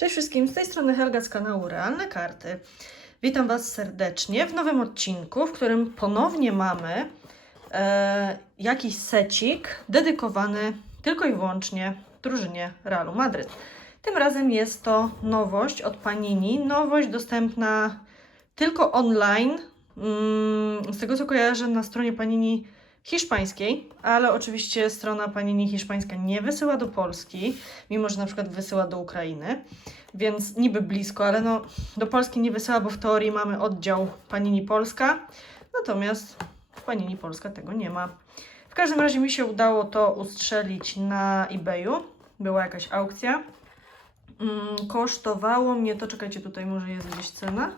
Cześć wszystkim, z tej strony Helga z kanału Realne Karty. Witam Was serdecznie w nowym odcinku, w którym ponownie mamy e, jakiś secik dedykowany tylko i wyłącznie drużynie Realu Madryt. Tym razem jest to nowość od Panini, nowość dostępna tylko online. Mm, Z tego co kojarzę na stronie Panini hiszpańskiej, ale oczywiście strona Panini hiszpańska nie wysyła do Polski, mimo że na przykład wysyła do Ukrainy, więc niby blisko, ale no do Polski nie wysyła, bo w teorii mamy oddział Panini Polska, natomiast Panini Polska tego nie ma. W każdym razie mi się udało to ustrzelić na eBayu, była jakaś aukcja. Mm, kosztowało mnie to, czekajcie, tutaj może jest gdzieś cena.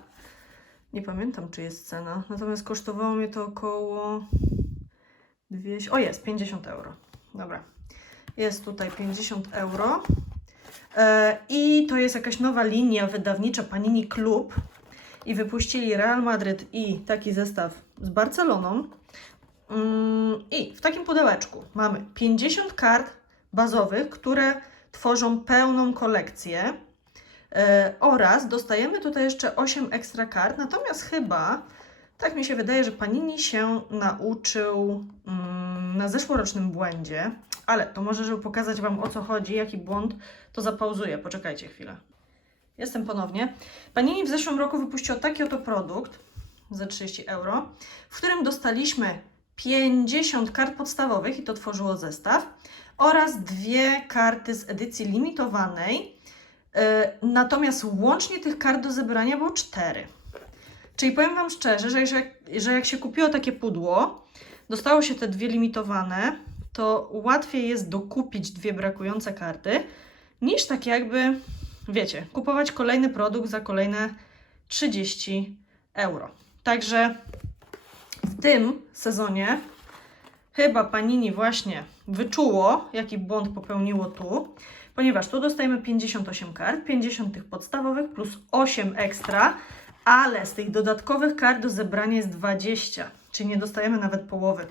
Nie pamiętam, czy jest cena. Natomiast kosztowało mnie to około 200. O, jest 50 euro. Dobra. Jest tutaj 50 euro. E, I to jest jakaś nowa linia wydawnicza Panini Club. I wypuścili Real Madryt i taki zestaw z Barceloną. Mm, I w takim pudełeczku mamy 50 kart bazowych, które tworzą pełną kolekcję. E, oraz dostajemy tutaj jeszcze 8 ekstra kart. Natomiast chyba, tak mi się wydaje, że Panini się nauczył mm, na zeszłorocznym błędzie. Ale to może, żeby pokazać Wam o co chodzi, jaki błąd, to zapauzuję. Poczekajcie chwilę. Jestem ponownie. Panini w zeszłym roku wypuściło taki oto produkt za 30 euro, w którym dostaliśmy 50 kart podstawowych i to tworzyło zestaw oraz dwie karty z edycji limitowanej. E, Natomiast łącznie tych kart do zebrania było cztery. Czyli powiem Wam szczerze, że, że, że jak się kupiło takie pudło, dostało się te dwie limitowane, to łatwiej jest dokupić dwie brakujące karty, niż tak jakby, wiecie, kupować kolejny produkt za kolejne 30 euro. Także w tym sezonie chyba Panini właśnie wyczuło, jaki błąd popełniło tu, ponieważ tu dostajemy 58 kart, 50 tych podstawowych plus 8 ekstra, ale z tych dodatkowych kart do zebrania jest 20, czyli nie dostajemy nawet połowy.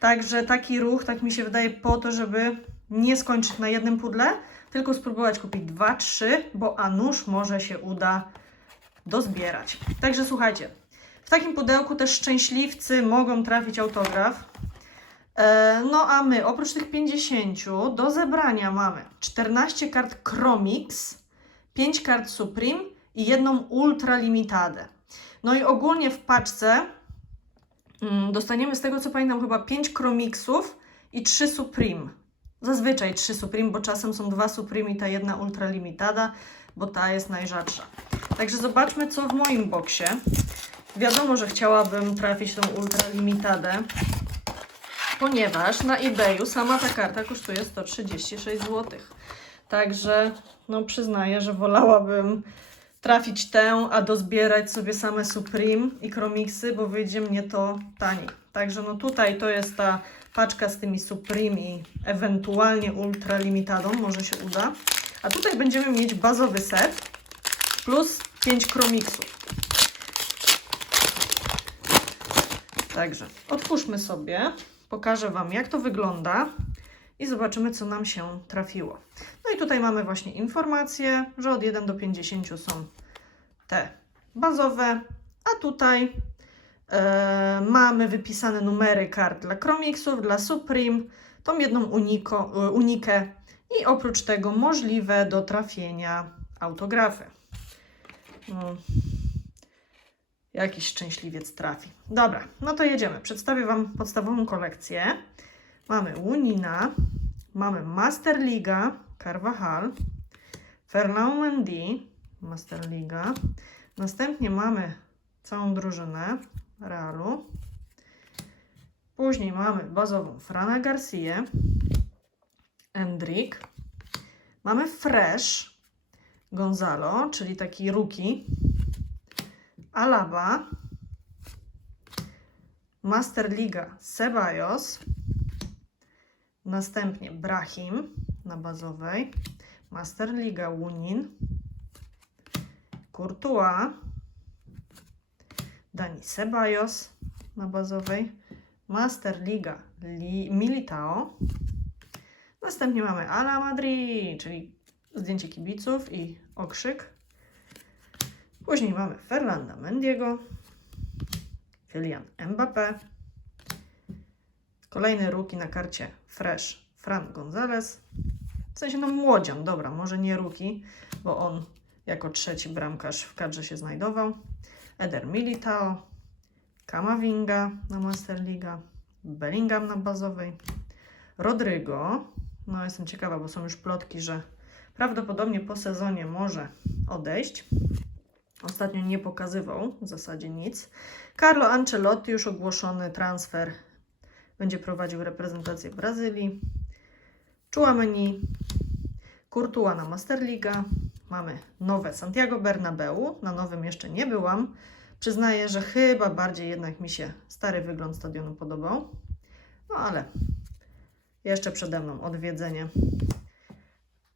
Także taki ruch, tak mi się wydaje, po to, żeby nie skończyć na jednym pudle, tylko spróbować kupić 2-3, bo a nuż może się uda dozbierać. Także słuchajcie, w takim pudełku też szczęśliwcy mogą trafić autograf. E, No a my oprócz tych 50 do zebrania mamy 14 kart Chromix, 5 kart Supreme i jedną Ultra Limitadę. No i ogólnie w paczce dostaniemy z tego co pamiętam chyba 5 Chromixów i 3 Supreme. Zazwyczaj 3 Supreme, bo czasem są dwa Supreme i ta jedna Ultra Limitada, bo ta jest najrzadsza. Także zobaczmy co w moim boksie. Wiadomo, że chciałabym trafić tą Ultra Limitadę, ponieważ na eBayu sama ta karta kosztuje 136 zł. Także no przyznaję, że wolałabym trafić tę, a dozbierać sobie same Supreme i Chromixy, bo wyjdzie mnie to taniej. Także no tutaj to jest ta paczka z tymi Supreme i ewentualnie Ultra Limitadą, może się uda. A tutaj będziemy mieć bazowy set plus 5 Chromixów. Także otwórzmy sobie, pokażę Wam jak to wygląda i zobaczymy co nam się trafiło. No i tutaj mamy właśnie informacje, że od 1 do 50 są te bazowe, a tutaj e, mamy wypisane numery kart dla Chromixów, dla Supreme, tą jedną uniko, e, unikę i oprócz tego możliwe do trafienia autografy. No, jakiś szczęśliwiec trafi. Dobra, no to jedziemy. Przedstawię Wam podstawową kolekcję. Mamy Unina, mamy Master Liga, Carvajal, Fernand Mendy, Master Liga. Następnie mamy całą drużynę Realu. Później mamy bazową Frana Garcia, Endrick. Mamy Fresh, Gonzalo, czyli taki rookie. Alaba, Master Liga Ceballos, następnie Brahim na bazowej, Master Liga Łunin, Courtois, Dani Ceballos na bazowej, Master Liga Li Militao, następnie mamy Ala Madrid, czyli zdjęcie kibiców i okrzyk. Później mamy Fernanda Mendiego, Kylian Mbappé, kolejny ruki na karcie Fresh Fran Gonzalez, w sensie no młodzian, dobra, może nie ruki, bo on jako trzeci bramkarz w kadrze się znajdował, Eder Militao, Kamavinga na Masterliga, Bellingham na bazowej, Rodrygo, no jestem ciekawa, bo są już plotki, że prawdopodobnie po sezonie może odejść. Ostatnio nie pokazywał w zasadzie nic. Carlo Ancelotti, już ogłoszony transfer, będzie prowadził reprezentację Brazylii. Chouameni, Courtois na Masterliga. Mamy nowe Santiago Bernabeu. Na nowym jeszcze nie byłam. Przyznaję, że chyba bardziej jednak mi się stary wygląd stadionu podobał. No ale jeszcze przede mną odwiedzenie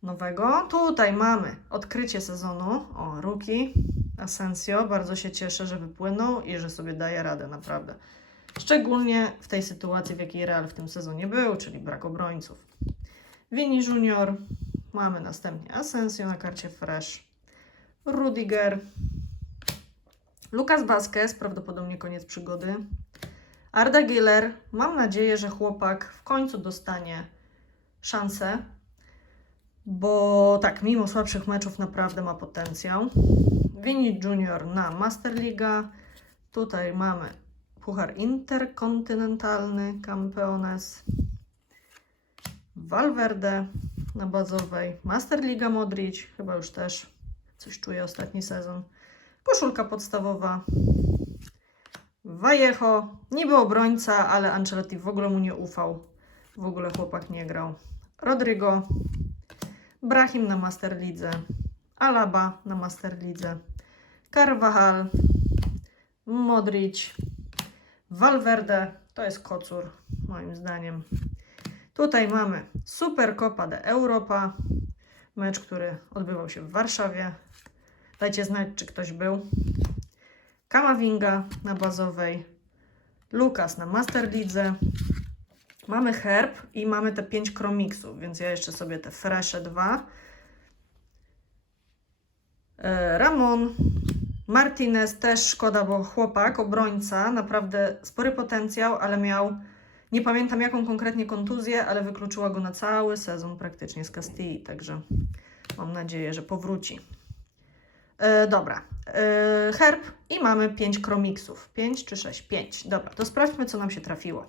nowego. Tutaj mamy odkrycie sezonu. O, Ruki, Asensio. Bardzo się cieszę, że wypłynął i że sobie daje radę, naprawdę. Szczególnie w tej sytuacji, w jakiej Real w tym sezonie był, czyli brak obrońców. Vini Junior. Mamy następnie Asensio na karcie Fresh. Rudiger. Lucas Vazquez, prawdopodobnie koniec przygody. Arda Giller. Mam nadzieję, że chłopak w końcu dostanie szansę, bo tak, mimo słabszych meczów naprawdę ma potencjał. Vini Junior na Masterliga. Tutaj mamy Puchar Interkontynentalny, Campeones. Valverde na bazowej. Masterliga Modric, chyba już też coś czuję ostatni sezon. Koszulka podstawowa. Vallejo, niby obrońca, ale Ancelotti w ogóle mu nie ufał. W ogóle chłopak nie grał. Rodrigo, Brahim na Masterlidze, Alaba na Masterlidze, Carvajal, Modric, Valverde, to jest kocur, moim zdaniem. Tutaj mamy Super Copa de Europa, mecz, który odbywał się w Warszawie. Dajcie znać, czy ktoś był. Kamavinga na bazowej, Lukas na Masterlidze. Mamy herb i mamy te 5 kromiksów, więc ja jeszcze sobie te fresze dwa. E, Ramon, Martinez też szkoda, bo chłopak, obrońca, naprawdę spory potencjał, ale miał, nie pamiętam jaką konkretnie kontuzję, ale wykluczyła go na cały sezon praktycznie z Castilli, także mam nadzieję, że powróci. E, dobra, e, herb i mamy 5 kromiksów. 5 czy 6? 5. Dobra, to sprawdźmy, co nam się trafiło.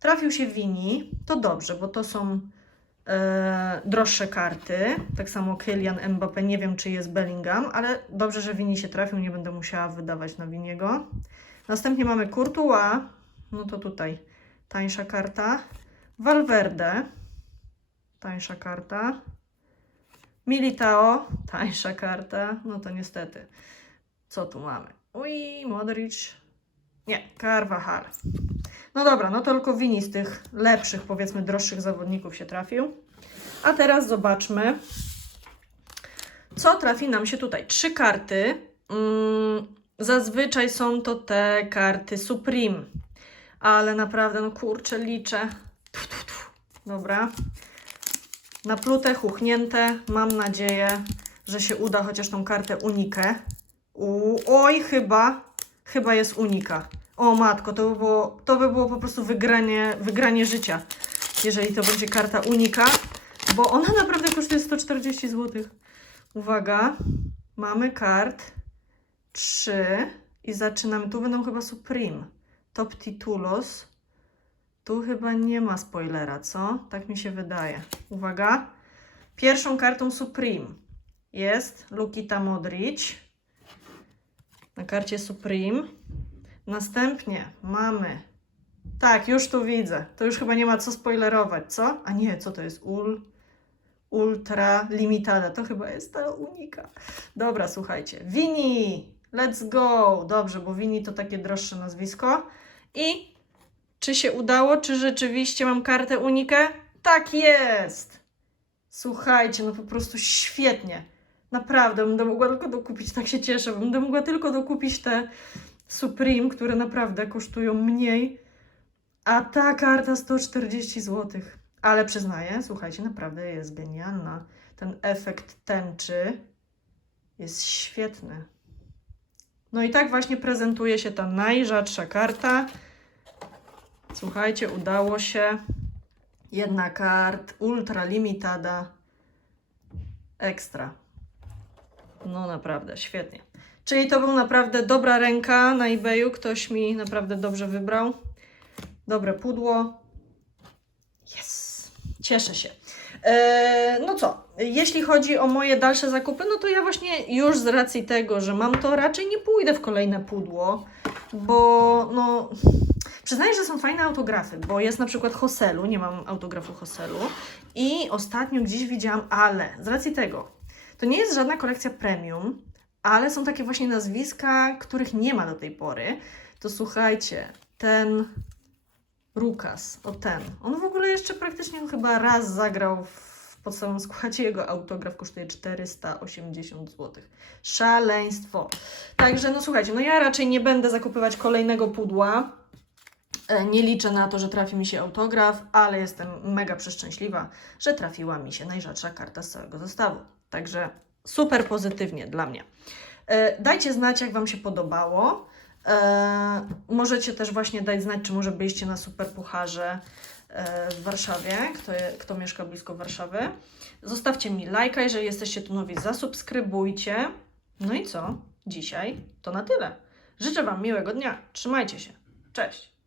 Trafił się Wini, to dobrze, bo to są e, droższe karty. Tak samo Kylian Mbappé, nie wiem czy jest Bellingham, ale dobrze, że Wini się trafił, nie będę musiała wydawać na Winiego. Następnie mamy Courtois, no to tutaj tańsza karta. Valverde, tańsza karta. Militao, tańsza karta. No to niestety. Co tu mamy? Ui, Modric. Nie, Carvajal. No dobra, no to tylko Wini z tych lepszych, powiedzmy droższych zawodników się trafił. A teraz zobaczmy, co trafi nam się tutaj. Trzy karty. Mm, zazwyczaj są to te karty Supreme. Ale naprawdę, no kurczę, liczę. Dobra. Naplute, huchnięte. Mam nadzieję, że się uda chociaż tą kartę unikę. U, oj, chyba, chyba jest unika. O matko, to by było, to by było po prostu wygranie, wygranie życia, jeżeli to będzie karta unika, bo ona naprawdę kosztuje 140 zł. Uwaga, mamy kart 3 i zaczynamy. Tu będą chyba Supreme. Top Titulos. Tu chyba nie ma spoilera, co? Tak mi się wydaje. Uwaga. Pierwszą kartą Supreme jest Lukita Modric na karcie Supreme. Następnie mamy. Tak, już tu widzę. To już chyba nie ma co spoilerować, co? A nie, co to jest? Ul. Ultra limitada. To chyba jest ta unika. Dobra, słuchajcie. Wini! Let's go! Dobrze, bo Wini to takie droższe nazwisko. I czy się udało? Czy rzeczywiście mam kartę unikę? Tak jest! Słuchajcie, no po prostu świetnie. Naprawdę, będę mogła tylko dokupić, tak się cieszę, będę mogła tylko dokupić te Supreme, które naprawdę kosztują mniej, a ta karta 140 zł. Ale przyznaję, słuchajcie, naprawdę jest genialna. ten efekt tęczy jest świetny. No i tak właśnie prezentuje się ta najrzadsza karta. Słuchajcie, udało się. Jedna kart, ultra limitada, ekstra. No naprawdę, świetnie. Czyli to był naprawdę dobra ręka na eBayu. Ktoś mi naprawdę dobrze wybrał. Dobre pudło. Yes! Cieszę się. Eee, no co, jeśli chodzi o moje dalsze zakupy, no to ja właśnie już z racji tego, że mam to, raczej nie pójdę w kolejne pudło, bo no. Przyznaję, że są fajne autografy, bo jest na przykład Hoselu, nie mam autografu Hoselu i ostatnio gdzieś widziałam, ale z racji tego, to nie jest żadna kolekcja premium, ale są takie właśnie nazwiska, których nie ma do tej pory. To słuchajcie, ten Rukas, o ten. On w ogóle jeszcze praktycznie chyba raz zagrał w podstawowym składzie. Jego autograf kosztuje 480 zł. Szaleństwo. Także, no słuchajcie, no ja raczej nie będę zakupywać kolejnego pudła. E, Nie liczę na to, że trafi mi się autograf, ale jestem mega przeszczęśliwa, że trafiła mi się najrzadsza karta z całego zestawu. Także super pozytywnie dla mnie. E, Dajcie znać, jak Wam się podobało. E, możecie też właśnie dać znać, czy może byliście na super pucharze e, w Warszawie, kto, je, kto mieszka blisko Warszawy. Zostawcie mi lajka, jeżeli jesteście tu nowi, zasubskrybujcie. No i co? Dzisiaj to na tyle. Życzę Wam miłego dnia. Trzymajcie się. Cześć.